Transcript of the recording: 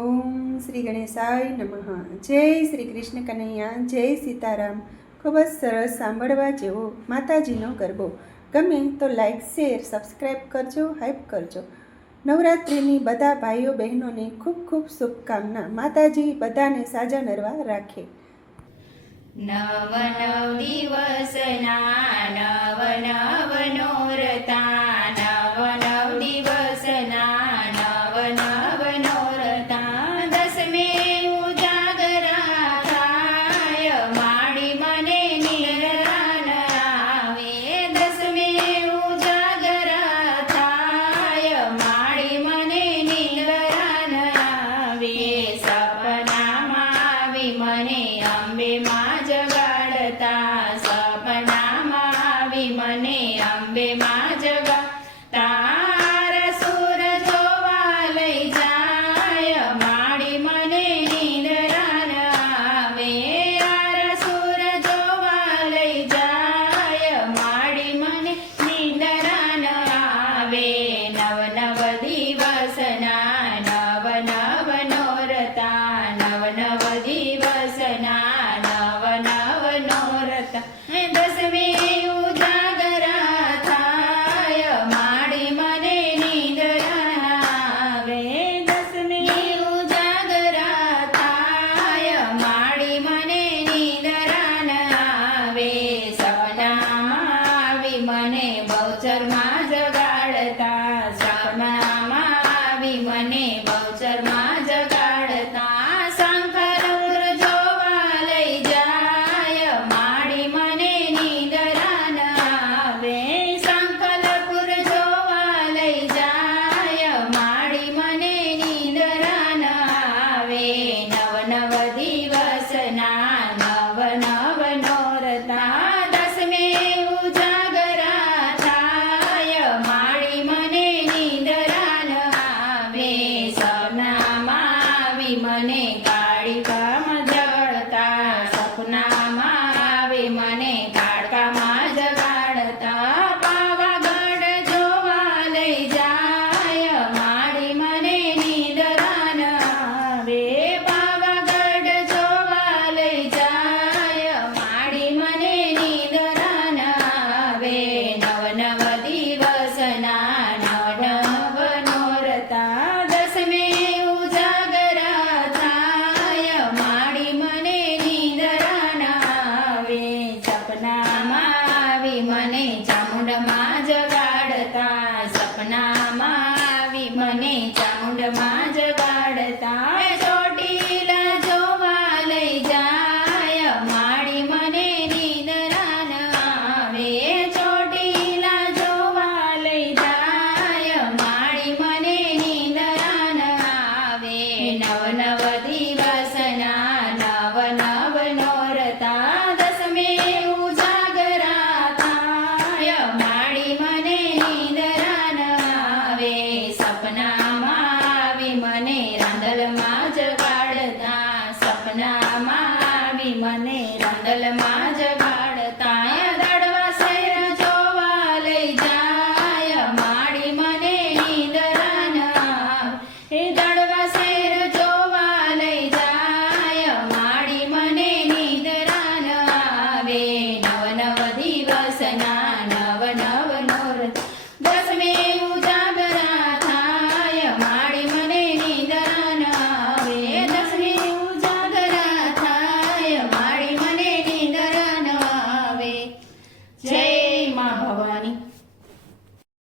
ઓમ શ્રી ગણેશાય નમઃ. જય શ્રી કૃષ્ણ કનૈયા, જય સીતારામ. ખૂબ જ સરસ સાંભળવા જેવો માતાજીનો ગરબો. ગમે તો લાઈક, શેર, સબસ્ક્રાઈબ કરજો, હાઈપ કરજો. નવરાત્રિની બધા ભાઈઓ બહેનોને ખૂબ ખૂબ શુભકામના. માતાજી બધાને સાજા નરવા રાખે. નવ નવ દિવસના નવ નવ નોરતા, નવ નવ દિવસના નવ નવ નોરતા. દસમે ઉજાગરા થાય, માડી મને નિંદ્રા ન આવે. દસમે ઉજાગરા થાય, માડી મને નિંદ્રા ન આવે. સપનામાં આવી મને અંબે માં જગાડતા, સપનામાં આવી મને અંબે માં જગાડતા. સુર જોવા લઈ જાય, માડી મને નિંદ્રા ન આવે. સુર જોવા લઈ જાય, માડી મને નિંદ્રા ન આવે. નવ નવ દિવસના નવ નવ નોરતા, નવ નવ દિવસના નવ નવ નોરતા. દસમે ઉજાગરા થાય, માડી મને નિંદ્રા ન આવે. દસમે ઉજાગરા થાય, માડી મને નિંદ્રા ન આવે. સપનામાં આવી મને બહુચરમાં જગાડતા, સપનામાં આવી મને બહુચરમાં જગાડતા. શંકરપુર જોવા લઈ જાય, માડી મને નિંદ્રા ન આવે. શંકરપુર જોવા લઈ જાય, માડી મને નિંદ્રા ન આવે. નવ નવ દિવસના નવ નવ નોરતા. દસમે ઉજાગરા થાય, માડી મને નિંદ્રા ન આવે. સપનામાં આવી મને કાળિકામાં જગાડતા, સપનામાં આવી મને કાળકામાં જગાડતા. પાવાગઢ જોવા લઈ જાય, માડી મને નિંદ્રા ન આવે. પાવાગઢ જોવા લઈ જાય, માડી મને નિંદ્રા ન આવે. નવ નવ દિવસના નવ નવ નોરતા. દસમે ઉજાગરા થાય, માડી મને નિંદ્રા ન આવે. સપનામાં આવી મને ચામુંડમાં જગાડતા, સપનામાં આવી મને ચામુંડમાં જગાડતા. ચોટીલા જોવા લઈ જાય, માડી મને નિંદ્રા ન આવે. ચોટીલા જોવા લઈ જાય, માડી મને નિંદ્રા ન આવે. નવ નવ દિવસના નવ નવ નોરતા. દસમે